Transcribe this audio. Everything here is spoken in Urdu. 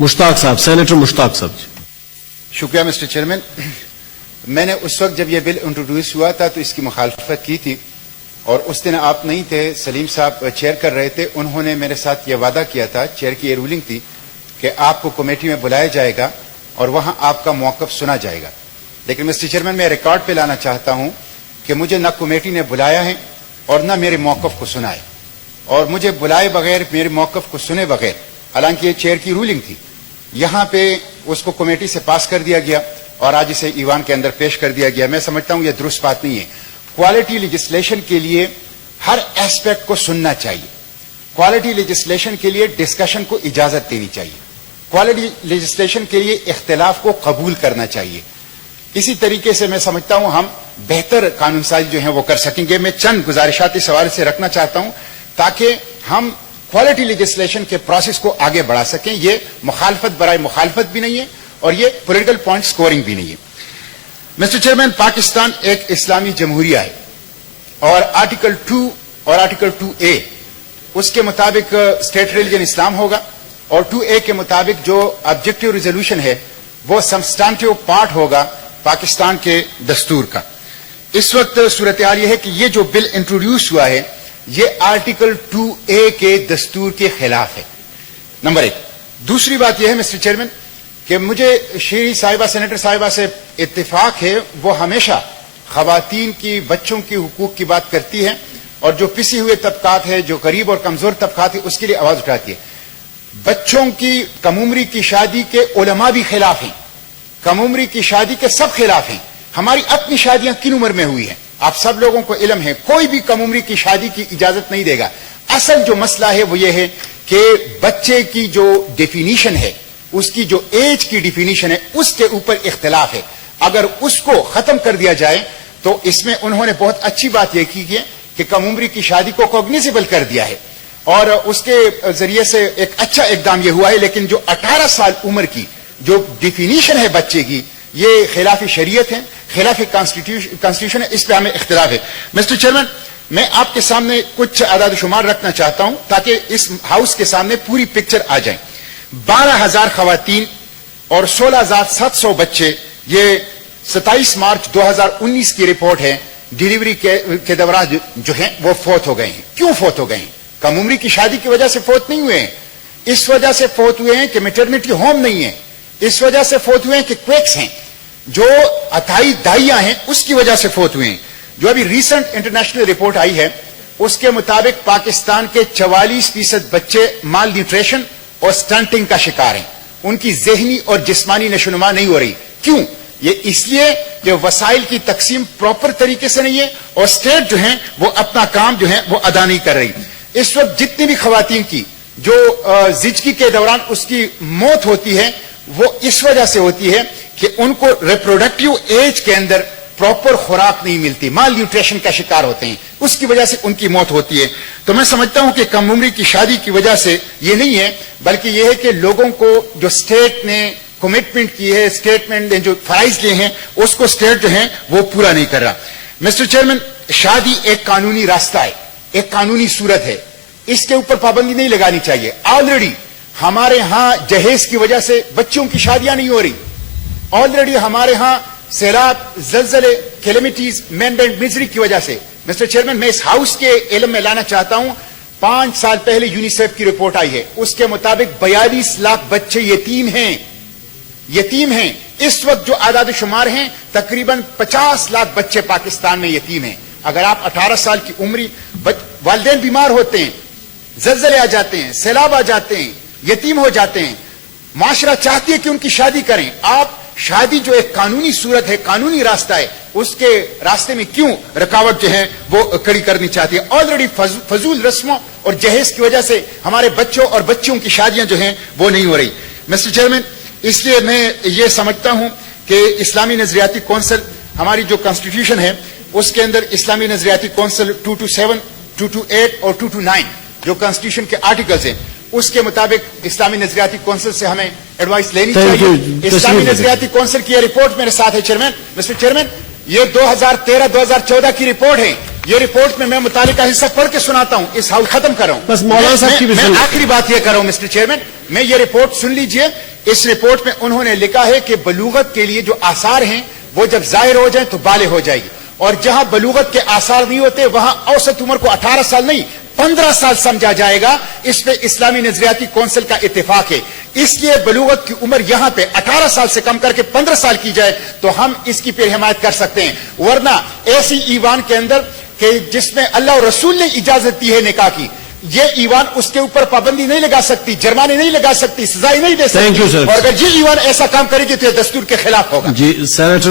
مشتاق صاحب, سینیٹر مشتاق صاحب. شکریہ مسٹر چیئرمین. میں نے اس وقت جب یہ بل انٹروڈیوس ہوا تھا تو اس کی مخالفت کی تھی, اور اس دن آپ نہیں تھے, سلیم صاحب چیئر کر رہے تھے. انہوں نے میرے ساتھ یہ وعدہ کیا تھا, چیئر کی یہ رولنگ تھی کہ آپ کو کمیٹی میں بلایا جائے گا اور وہاں آپ کا موقف سنا جائے گا. لیکن مسٹر چیئرمین, میں ریکارڈ پہ لانا چاہتا ہوں کہ مجھے نہ کمیٹی نے بلایا ہے اور نہ میرے موقف کو سنا ہے, اور مجھے بلائے بغیر, میرے موقف کو سنے بغیر, حالانکہ یہ چیئر کی رولنگ تھی, یہاں پہ اس کو کمیٹی سے پاس کر دیا گیا اور آج اسے ایوان کے اندر پیش کر دیا گیا. میں سمجھتا ہوں یہ درست بات نہیں ہے. کوالٹی لیجسلیشن کے لیے ہر ایسپیکٹ کو سننا چاہیے. کوالٹی لیجسلیشن کے لیے ڈسکشن کو اجازت دینی چاہیے. کوالٹی لیجسلیشن کے لیے اختلاف کو قبول کرنا چاہیے. اسی طریقے سے میں سمجھتا ہوں ہم بہتر قانون سازی جو ہیں وہ کر سکیں گے. میں چند گزارشات اس حوالے سے رکھنا چاہتا ہوں تاکہ ہم کوالٹی لیجسلیشن کے پروسیس کو آگے بڑھا سکیں. یہ مخالفت برائے مخالفت بھی نہیں ہے اور یہ پولیٹیکل پوائنٹ سکورنگ بھی نہیں ہے. مسٹر چیئرمین, پاکستان ایک اسلامی جمہوریہ ہے اور آرٹیکل 2 اور آرٹیکل 2A اس کے مطابق اسٹیٹ ریلیجن اسلام ہوگا, اور 2A کے مطابق جو آبجیکٹو ریزولوشن ہے وہ سبسٹانٹیو پارٹ ہوگا پاکستان کے دستور کا. اس وقت صورتحال یہ ہے کہ یہ جو بل انٹروڈیوس ہوا ہے یہ آرٹیکل 2A کے دستور کے خلاف ہے, نمبر 1. دوسری بات یہ ہے مسٹر چیئرمین کہ مجھے شیری صاحبہ, سینیٹر صاحبہ سے اتفاق ہے, وہ ہمیشہ خواتین کی, بچوں کی حقوق کی بات کرتی ہے, اور جو پسی ہوئے طبقات ہے, جو غریب اور کمزور طبقات ہے, اس کے لیے آواز اٹھاتی ہے. بچوں کی کم عمری کی شادی کے علماء بھی خلاف ہیں, کم عمری کی شادی کے سب خلاف ہیں. ہماری اپنی شادیاں کن عمر میں ہوئی ہیں آپ سب لوگوں کو علم ہے, کوئی بھی کم عمری کی شادی کی اجازت نہیں دے گا. اصل جو مسئلہ ہے وہ یہ ہے کہ بچے کی جو ڈیفینیشن ہے, اس کی جو ایج کی ڈیفینیشن ہے, اس کے اوپر اختلاف ہے. اگر اس کو ختم کر دیا جائے تو اس میں انہوں نے بہت اچھی بات یہ کی ہے کہ کم عمری کی شادی کو کوگنیزیبل کر دیا ہے, اور اس کے ذریعے سے ایک اچھا اقدام یہ ہوا ہے. لیکن جو 18 سال عمر کی جو ڈیفینیشن ہے بچے کی, یہ خلاف شریعت ہے, خلاف کانسٹیٹیوشن ہے, اس پہ ہمیں اختلاف ہے. مسٹر چیئرمین, میں آپ کے سامنے کچھ اعداد و شمار رکھنا چاہتا ہوں تاکہ اس ہاؤس کے سامنے پوری پکچر آ جائے. 12,000 خواتین اور 16,700 بچے, یہ 27 مارچ 2019 کی رپورٹ ہے, ڈیلیوری کے دوران جو ہیں وہ فوت ہو گئے ہیں. کیوں فوت ہو گئے ہیں؟ کم عمری کی شادی کی وجہ سے فوت نہیں ہوئے ہیں, اس وجہ سے فوت ہوئے ہیں کہ میٹرنیٹی ہوم نہیں ہے, اس وجہ سے فوت ہوئے ہیں کہ کویکس ہیں, جو عطائی دائیاں ہیں اس کی وجہ سے فوت ہوئے ہیں. جو ابھی ریسنٹ انٹرنیشنل رپورٹ آئی ہے اس کے مطابق پاکستان کے 44% بچے مال نیوٹریشن اور سٹنٹنگ کا شکار ہیں. ان کی ذہنی اور جسمانی نشوونما نہیں ہو رہی. کیوں؟ یہ اس لیے کہ وسائل کی تقسیم پراپر طریقے سے نہیں ہے اور اسٹیٹ جو ہیں وہ اپنا کام جو ہے وہ ادا نہیں کر رہی. اس وقت جتنی بھی خواتین کی جو زچگی کے دوران اس کی موت ہوتی ہے وہ اس وجہ سے ہوتی ہے کہ ان کو ریپروڈکٹیو ایج کے اندر پراپر خوراک نہیں ملتی, مال نیوٹریشن کا شکار ہوتے ہیں, اس کی وجہ سے ان کی موت ہوتی ہے. تو میں سمجھتا ہوں کہ کم عمری کی شادی کی وجہ سے یہ نہیں ہے, بلکہ یہ ہے کہ لوگوں کو جو اسٹیٹ نے کمٹمنٹ کی ہے, اسٹیٹمنٹ نے جو فرائض لیے ہیں اس کو اسٹیٹ جو ہے وہ پورا نہیں کر رہا. مسٹر چیئرمین, شادی ایک قانونی راستہ ہے, ایک قانونی صورت ہے, اس کے اوپر پابندی نہیں لگانی چاہیے. آلریڈی ہمارے ہاں جہیز کی وجہ سے بچوں کی شادیاں نہیں ہو رہی, آلریڈی ہمارے ہاں سیلاب, زلزلے, کیلمیٹیز, مین مینڈ مزری کی وجہ سے. مسٹر چیئرمین, میں اس ہاؤس کے علم میں لانا چاہتا ہوں 5 سال پہلے یونیسیف کی رپورٹ آئی ہے, اس کے مطابق 42 لاکھ بچے یتیم ہیں, یتیم ہیں. اس وقت جو اعداد و شمار ہیں تقریباً 50 لاکھ بچے پاکستان میں یتیم ہیں. اگر آپ 18 سال کی عمری, والدین بیمار ہوتے ہیں, زلزلے آ جاتے ہیں, سیلاب آ جاتے ہیں, یتیم ہو جاتے ہیں, معاشرہ چاہتی ہے کہ ان کی شادی کریں. آپ شادی جو ایک قانونی صورت ہے, قانونی راستہ ہے, اس کے راستے میں کیوں رکاوٹ جو ہے وہ کھڑی کرنی چاہتی ہے؟ آلریڈی فضول رسموں اور جہیز کی وجہ سے ہمارے بچوں اور بچیوں کی شادیاں جو ہیں وہ نہیں ہو رہی. مسٹر چیئرمین, اس لیے میں یہ سمجھتا ہوں کہ اسلامی نظریاتی کونسل, ہماری جو کانسٹیٹیوشن ہے اس کے اندر اسلامی نظریاتی کونسل 227, 228 اور 229 جو کانسٹیٹیوشن کے آرٹیکلز ہیں اس کے مطابق اسلامی نظریاتی کونسل سے ہمیں ایڈوائس لینی چاہیے. اسلامی نظریاتی کونسل کی یہ رپورٹ میرے ساتھ ہے چیئرمین. مسٹر چیئرمین, یہ 2013-2014 کی رپورٹ ہے. یہ رپورٹ میں متعلقہ حصہ پڑھ کے سناتا ہوں, اس ہاؤس ختم کر رہا ہوں. بس مولانا صاحب کی بھی میں سن- آخری بات یہ کر رہا ہوں مسٹر چیئرمین, میں یہ رپورٹ سن لیجئے. اس رپورٹ میں انہوں نے لکھا ہے کہ بلوغت کے لیے جو آثار ہیں وہ جب ظاہر ہو جائیں تو بالغ ہو جائے گی, اور جہاں بلوغت کے آثار نہیں ہوتے وہاں اوسط عمر کو 18 سال نہیں 15 سال سمجھا جائے گا. اس پہ اسلامی نظریاتی کونسل کا اتفاق ہے. اس لیے بلوغت کی عمر یہاں پہ 18 سال سے کم کر کے 15 سال کی جائے تو ہم اس کی پھر حمایت کر سکتے ہیں. ورنہ ایسی ایوان کے اندر کہ جس میں اللہ اور رسول نے اجازت دی ہے نکاح کی, یہ ایوان اس کے اوپر پابندی نہیں لگا سکتی, جرمانے نہیں لگا سکتی, سزائیں نہیں دے Thank you, سکتی, sir. اور اگر یہ ایوان ایسا کام کرے گی تو یہ دستور کے خلاف ہوگا. جی سینیٹر